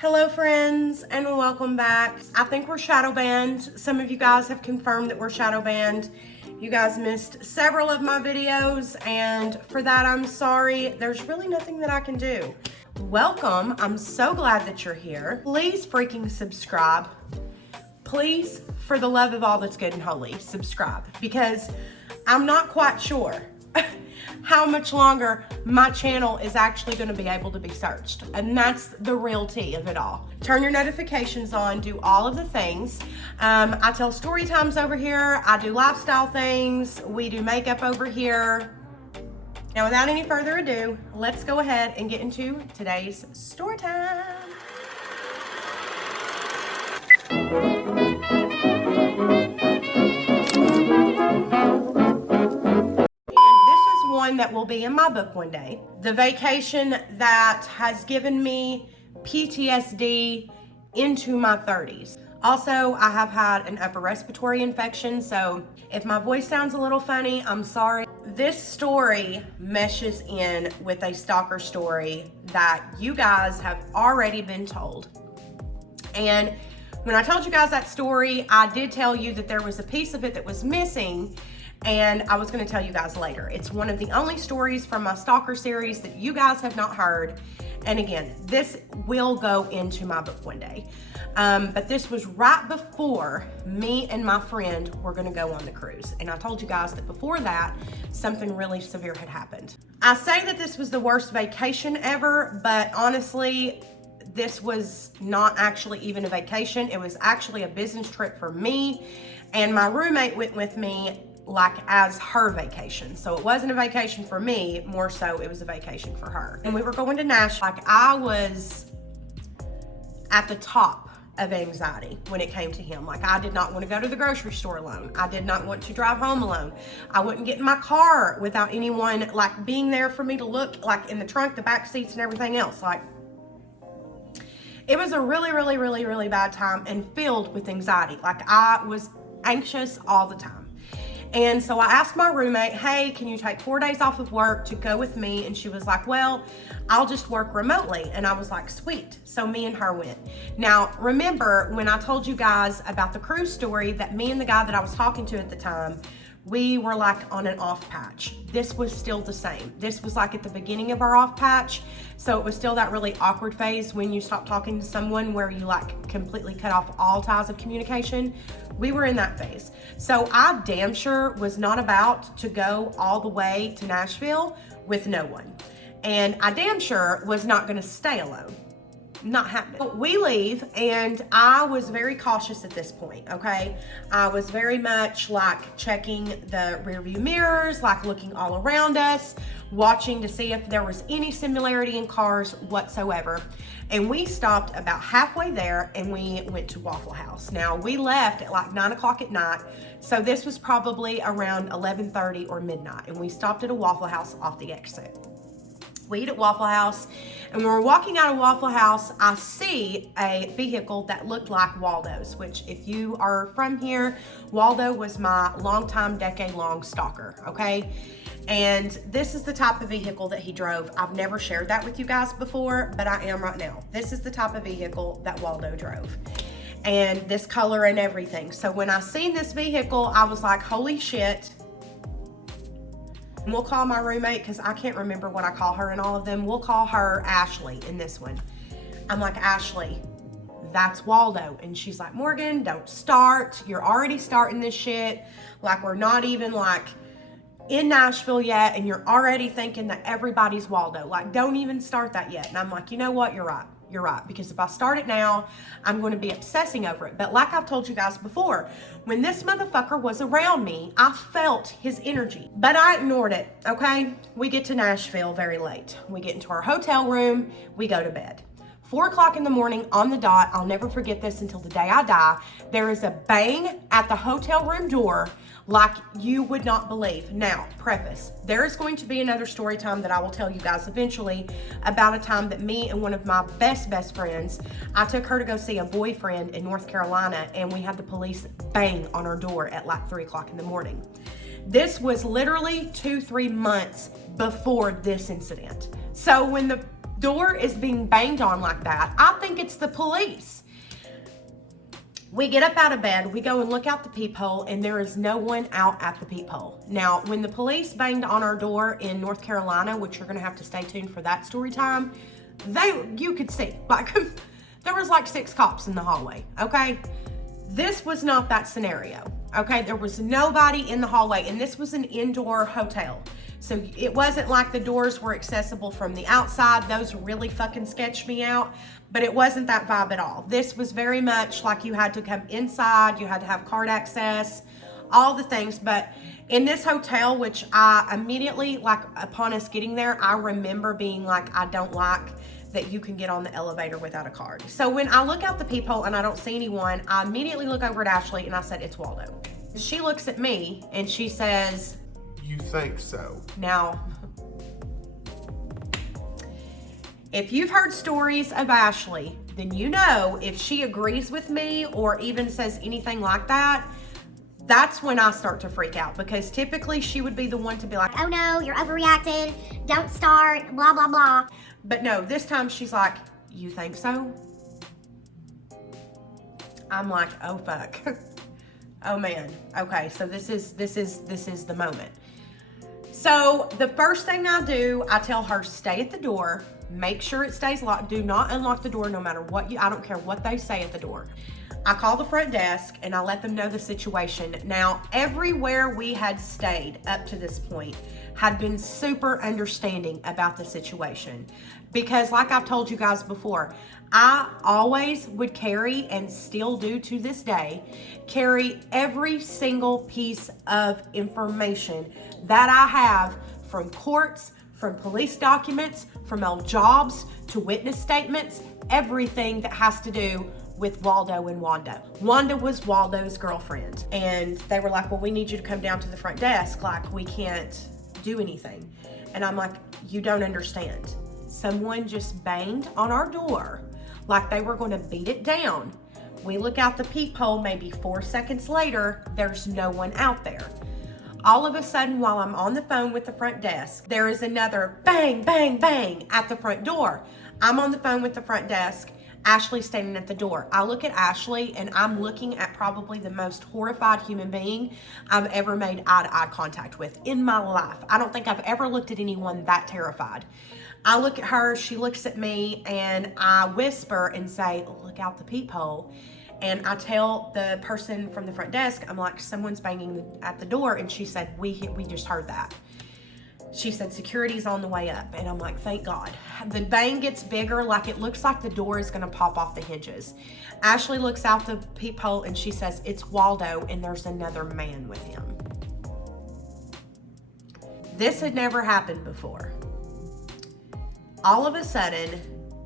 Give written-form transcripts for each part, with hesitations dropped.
Hello friends and welcome back. I think we're shadow banned. Some of you guys have confirmed that we're shadow banned. You guys missed several of my videos and for that I'm sorry. There's really nothing that I can do. Welcome, I'm so glad that you're here. Please freaking subscribe. Please, for the love of all that's good and holy, subscribe because I'm not quite sure how much longer my channel is actually going to be able to be searched. And that's the real tea of it all. Turn your notifications on, do all of the things. I tell story times over here. I do lifestyle things. We do makeup over here. Now, without any further ado, let's go ahead and get into today's story time. One that will be in my book one day. The vacation that has given me PTSD into my 30s. Also, I have had an upper respiratory infection, so if my voice sounds a little funny, I'm sorry. This story meshes in with a stalker story that you guys have already been told. And when I told you guys that story, I did tell you that there was a piece of it that was missing, and I was going to tell you guys later. It's one of the only stories from my Stalker series that you guys have not heard. And again, this will go into my book one day. But this was right before me and my friend were going to go on the cruise. And I told you guys that before that, something really severe had happened. I say that this was the worst vacation ever, but honestly, this was not actually even a vacation. It was actually a business trip for me. And my roommate went with me like as her vacation. So it wasn't a vacation for me, more so it was a vacation for her. And we were going to Nashville. Like I was at the top of anxiety when it came to him. Like I did not want to go to the grocery store alone. I did not want to drive home alone. I wouldn't get in my car without anyone like being there for me to look like in the trunk, the back seats and everything else. Like it was a really bad time and filled with anxiety. Like I was anxious all the time. And so I asked my roommate, hey, can you take 4 days off of work to go with me? And she was like, well, I'll just work remotely. And I was like, sweet. So me and her went. Now, remember when I told you guys about the cruise story that me and the guy that I was talking to at the time, we were like on an off patch. This was still the same. This was like at the beginning of our off patch. So it was still that really awkward phase when you stop talking to someone where you like completely cut off all ties of communication. We were in that phase. So I damn sure was not about to go all the way to Nashville with no one. And I damn sure was not gonna stay alone. Not happening. We leave and I was very cautious at this point, okay? I was very much like checking the rearview mirrors, like looking all around us, watching to see if there was any similarity in cars whatsoever. And we stopped about halfway there and we went to Waffle House. Now we left at like 9 o'clock at night. So this was probably around 11:30 or midnight. And we stopped at a Waffle House off the exit. We eat at Waffle House, and when we're walking out of Waffle House, I see a vehicle that looked like Waldo's, which if you are from here, Waldo was my longtime, decade-long stalker, okay? And this is the type of vehicle that he drove. I've never shared that with you guys before, but I am right now. This is the type of vehicle that Waldo drove. And this color and everything. So when I seen this vehicle, I was like, holy shit. We'll call my roommate because I can't remember what I call her in all of them. We'll call her Ashley in this one. I'm like, Ashley, that's Waldo. And she's like, Morgan, don't start. You're already starting this shit. Like we're not even like in Nashville yet and you're already thinking that everybody's Waldo. Like don't even start that yet. And I'm like, you know what? You're right. You're right, because if I start it now, I'm going to be obsessing over it. But like I've told you guys before, when this motherfucker was around me, I felt his energy, but I ignored it, okay? We get to Nashville very late. We get into our hotel room, we go to bed. 4 o'clock in the morning on the dot, I'll never forget this until the day I die, there is a bang at the hotel room door like you would not believe. Now, preface, there is going to be another story time that I will tell you guys eventually about a time that me and one of my best friends, I took her to go see a boyfriend in North Carolina and we had the police bang on our door at like 3 o'clock in the morning. This was literally 2-3 months before this incident. So when the door is being banged on like that. I think it's the police. We get up out of bed, we go and look out the peephole, and there is no one out at the peephole. Now, when the police banged on our door in North Carolina, which you're gonna have to stay tuned for that story time, you could see, like, there was like 6 cops in the hallway, okay? This was not that scenario, okay? There was nobody in the hallway, and this was an indoor hotel. So it wasn't like the doors were accessible from the outside. Those really fucking sketched me out, but it wasn't that vibe at all. This was very much like you had to come inside, you had to have card access, all the things. But in this hotel, which I immediately, like upon us getting there, I remember being like, I don't like that you can get on the elevator without a card. So when I look out the peephole and I don't see anyone, I immediately look over at Ashley and I said, it's Waldo. She looks at me and she says, you think so? Now, if you've heard stories of Ashley, then you know if she agrees with me or even says anything like that, that's when I start to freak out, because typically she would be the one to be like, oh no, you're overreacting, don't start, blah, blah, blah. But no, this time she's like, you think so? I'm like, oh fuck. Oh man. Okay, so this is the moment. So the first thing I do, I tell her, stay at the door, make sure it stays locked. Do not unlock the door no matter what I don't care what they say at the door. I call the front desk and I let them know the situation. Now, everywhere we had stayed up to this point had been super understanding about the situation. Because like I've told you guys before, I always would carry, and still do to this day, carry every single piece of information that I have, from courts, from police documents, from old jobs to witness statements, everything that has to do with Waldo and Wanda. Wanda was Waldo's girlfriend, and they were like, well, we need you to come down to the front desk, like we can't do anything. And I'm like, you don't understand. Someone just banged on our door like they were going to beat it down. We look out the peephole, maybe 4 seconds later, there's no one out there. All of a sudden, while I'm on the phone with the front desk, there is another bang, bang, bang at the front door. I'm on the phone with the front desk, Ashley's standing at the door. I look at Ashley and I'm looking at probably the most horrified human being I've ever made eye-to-eye contact with in my life. I don't think I've ever looked at anyone that terrified. I look at her, she looks at me, and I whisper and say, look out the peephole. And I tell the person from the front desk, I'm like, someone's banging at the door. And she said, we just heard that. She said, security's on the way up. And I'm like, thank God. The bang gets bigger, like it looks like the door is gonna pop off the hinges. Ashley looks out the peephole and she says, it's Waldo and there's another man with him. This had never happened before. All of a sudden,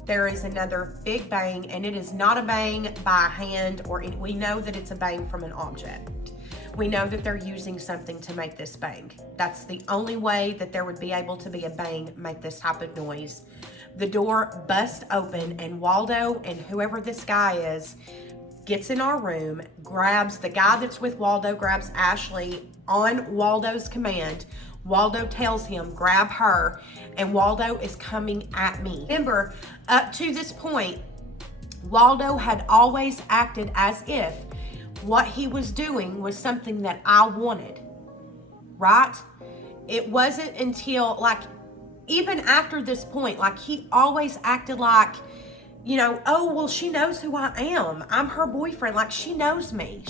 there is another big bang, and it is not a bang by a hand, we know that it's a bang from an object. We know that they're using something to make this bang. That's the only way that there would be able to be a bang, make this type of noise. The door busts open, and Waldo and whoever this guy is gets in our room, grabs the guy that's with Waldo, grabs Ashley on Waldo's command. Waldo tells him, grab her, and Waldo is coming at me. Remember, up to this point, Waldo had always acted as if what he was doing was something that I wanted, right? It wasn't until, like, even after this point, like, he always acted like, you know, oh, well, she knows who I am. I'm her boyfriend. Like, she knows me.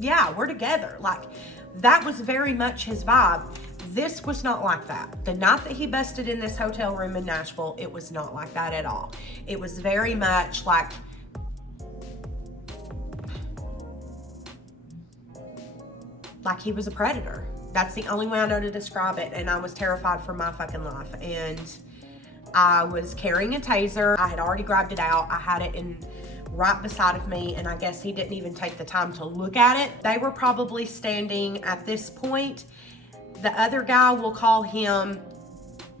Yeah, we're together. Like, that was very much his vibe. This was not like that. The night that he busted in this hotel room in Nashville, it was not like that at all. It was very much like he was a predator. That's the only way I know to describe it. And I was terrified for my fucking life. And I was carrying a taser. I had already grabbed it out. I had it in right beside of me, and I guess he didn't even take the time to look at it. They were probably standing at this point. The other guy, we'll call him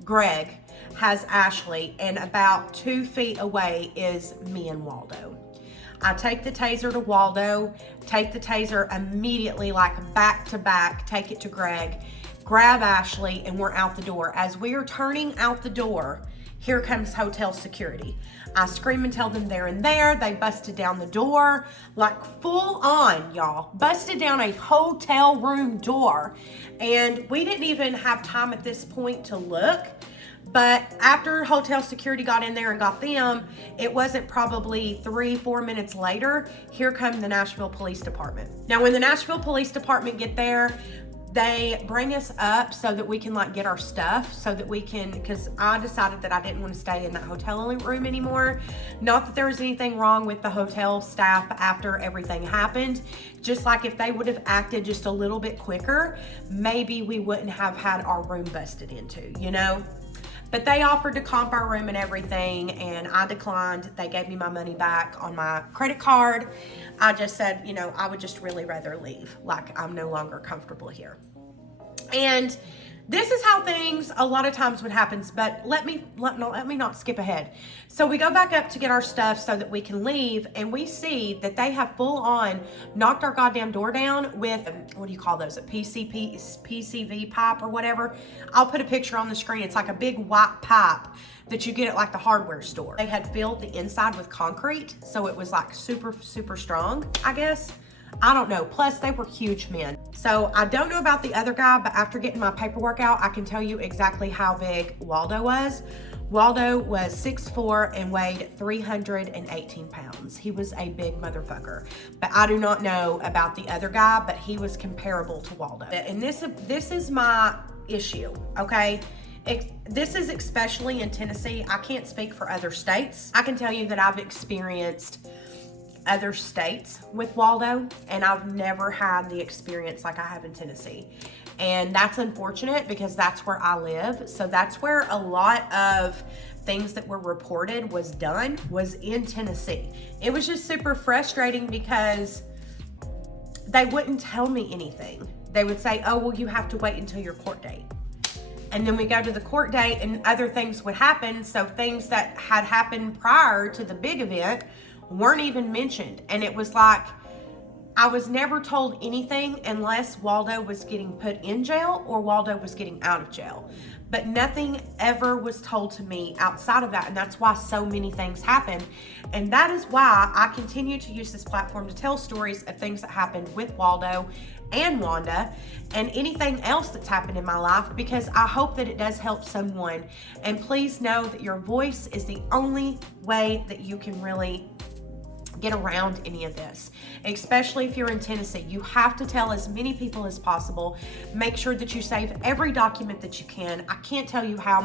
Greg, has Ashley, and about 2 feet away is me and Waldo. I take the taser to Waldo, take the taser immediately, like back to back, take it to Greg, grab Ashley, and we're out the door. As we are turning out the door, here comes hotel security. I scream and tell them there and there. They busted down the door, like full on, y'all. Busted down a hotel room door. And we didn't even have time at this point to look. But after hotel security got in there and got them, it wasn't probably 3-4 minutes later, here come the Nashville Police Department. Now, when the Nashville Police Department get there, they bring us up so that we can like get our stuff, so that we can, because I decided that I didn't want to stay in that hotel room anymore. Not that there was anything wrong with the hotel staff after everything happened. Just like if they would have acted just a little bit quicker, maybe we wouldn't have had our room busted into, you know? But they offered to comp our room and everything, and I declined. They gave me my money back on my credit card. I just said, you know, I would just really rather leave. Like, I'm no longer comfortable here. And this is how things a lot of times would happen, but let me not skip ahead. So we go back up to get our stuff so that we can leave, and we see that they have full on knocked our goddamn door down with, what do you call those, a PCV pipe or whatever. I'll put a picture on the screen. It's like a big white pipe that you get at like the hardware store. They had filled the inside with concrete, so it was like super, super strong, I guess. I don't know. Plus, they were huge men. So I don't know about the other guy, but after getting my paperwork out, I can tell you exactly how big Waldo was. Waldo was 6'4" and weighed 318 pounds. He was a big motherfucker. But I do not know about the other guy, but he was comparable to Waldo. And this is my issue, okay? This is especially in Tennessee. I can't speak for other states. I can tell you that I've experienced other states with Waldo, and I've never had the experience like I have in Tennessee. And that's unfortunate because that's where I live. So that's where a lot of things that were reported was in Tennessee. It was just super frustrating because they wouldn't tell me anything. They would say, oh, well, you have to wait until your court date. And then we go to the court date and other things would happen. So things that had happened prior to the big event weren't even mentioned. And it was like, I was never told anything unless Waldo was getting put in jail or Waldo was getting out of jail. But nothing ever was told to me outside of that. And that's why so many things happen. And that is why I continue to use this platform to tell stories of things that happened with Waldo and Wanda and anything else that's happened in my life, because I hope that it does help someone. And please know that your voice is the only way that you can really get around any of this, especially if you're in Tennessee. You have to tell as many people as possible. Make sure that you save every document that you can. I can't tell you how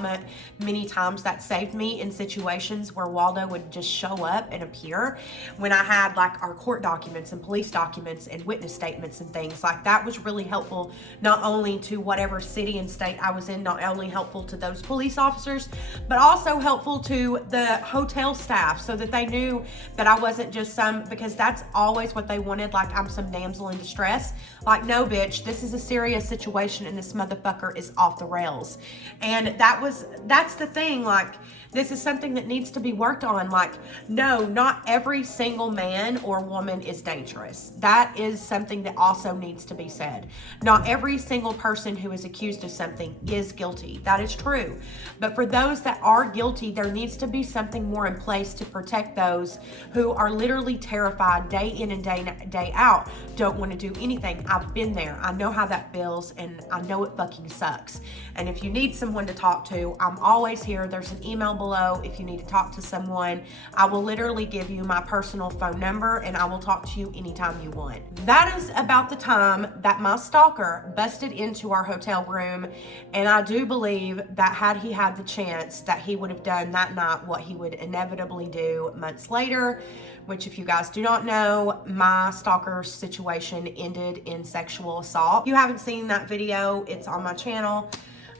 many times that saved me in situations where Waldo would just show up and appear when I had like our court documents and police documents and witness statements and things. Like that was really helpful, not only to whatever city and state I was in, not only helpful to those police officers, but also helpful to the hotel staff so that they knew that I wasn't just because that's always what they wanted, like I'm some damsel in distress. Like, no, bitch, this is a serious situation and this motherfucker is off the rails. And that's the thing, like, this is something that needs to be worked on. Like, no, not every single man or woman is dangerous. That is something that also needs to be said. Not every single person who is accused of something is guilty. That is true. But for those that are guilty, there needs to be something more in place to protect those who are literally terrified day in and day out, don't want to do anything. I've been there. I know how that feels, and I know it fucking sucks. And if you need someone to talk to, I'm always here. There's an email below if you need to talk to someone. I will literally give you my personal phone number and I will talk to you anytime you want. That is about the time that my stalker busted into our hotel room, and I do believe that had he had the chance that he would have done that night what he would inevitably do months later, which if you guys do not know, my stalker situation ended in sexual assault. If you haven't seen that video, it's on my channel.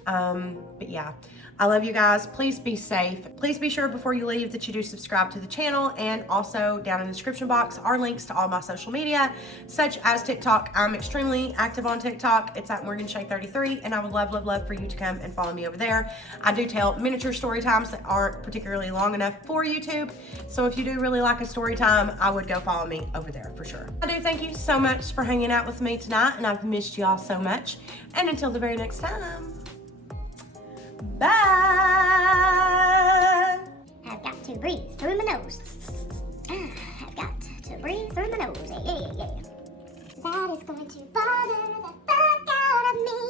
But yeah, I love you guys. Please be safe. Please be sure before you leave that you do subscribe to the channel, and also down in the description box are links to all my social media, such as TikTok. I'm extremely active on TikTok. It's at morganbeauty.yt, and I would love, love, love for you to come and follow me over there. I do tell miniature story times that aren't particularly long enough for YouTube. So if you do really like a story time, I would go follow me over there for sure. I do thank you so much for hanging out with me tonight, and I've missed you all so much. And until the very next time, bye. to breathe through my nose. I've got to breathe through my nose. Yeah. That is going to bother the fuck out of me.